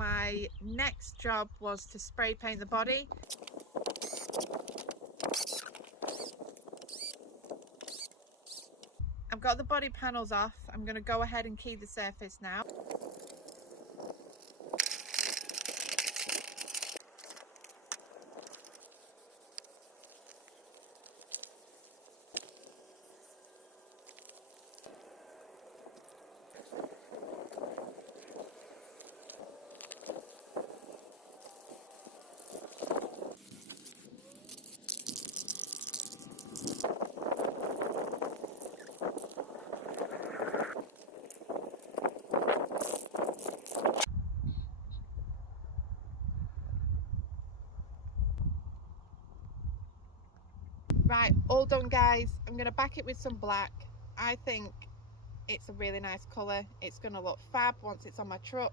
my next job was to spray paint the body. I've got the body panels off. I'm going to go ahead and key the surface now. Right, all done guys. I'm going to back it with some black. I think it's a really nice colour. It's going to look fab once it's on my truck.